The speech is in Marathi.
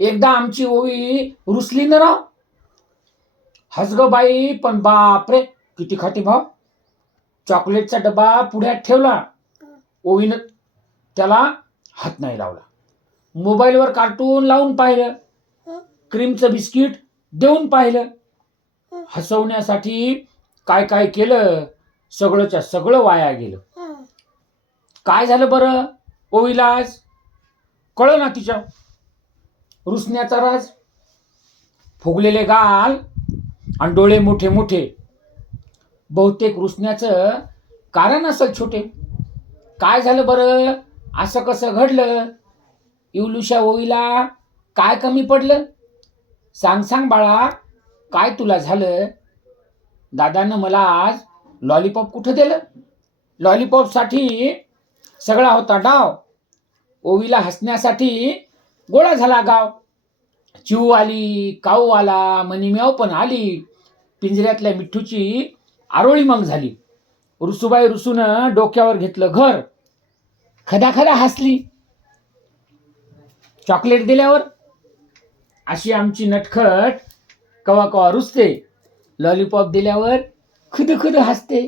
एकदा आमची ओवी रुसली ना राव. हस ग बाई, पण बापरे किती खाती भाव. चॉकलेटचा डबा पुढ्यात ठेवला, ओवीनं त्याला हात नाही लावला. मोबाईलवर कार्टून लावून पाहिलं, क्रीमचं बिस्किट देऊन पाहिलं. हसवण्यासाठी काय काय केलं, सगळंच्या सगळं वाया गेलं. काय झालं बरं ओवीला आज कळलं ना तिच्या रुसण्याचा राज. फुगलेले गाल आणि डोळे मोठे मोठे. बहुतेक रुसण्याचं कारण असेल छोटे. काय झालं बरं, असं कसं घडलं. इवलूशा ओवीला काय कमी पडलं. सांग सांग बाळा, काय तुला झालं. दादानं मला आज लॉलीपॉप कुठं दिलं. लॉलीपॉपसाठी सगळा होता डाव. ओवीला हसण्यासाठी गोळा झाला गाव. चिऊ आली, काऊ आला, मनीम्याव पण आली. पिंजऱ्यातल्या मिठ्ठूची आरोळी मग झाली. रुसूबाई रुसून डोक्यावर घेतलं घर. खदा खदा हसली चॉकलेट दिल्यावर. अशी आमची नटखट कवा कवा रुसते, लॉलीपॉप दिल्यावर खुद खुद हसते.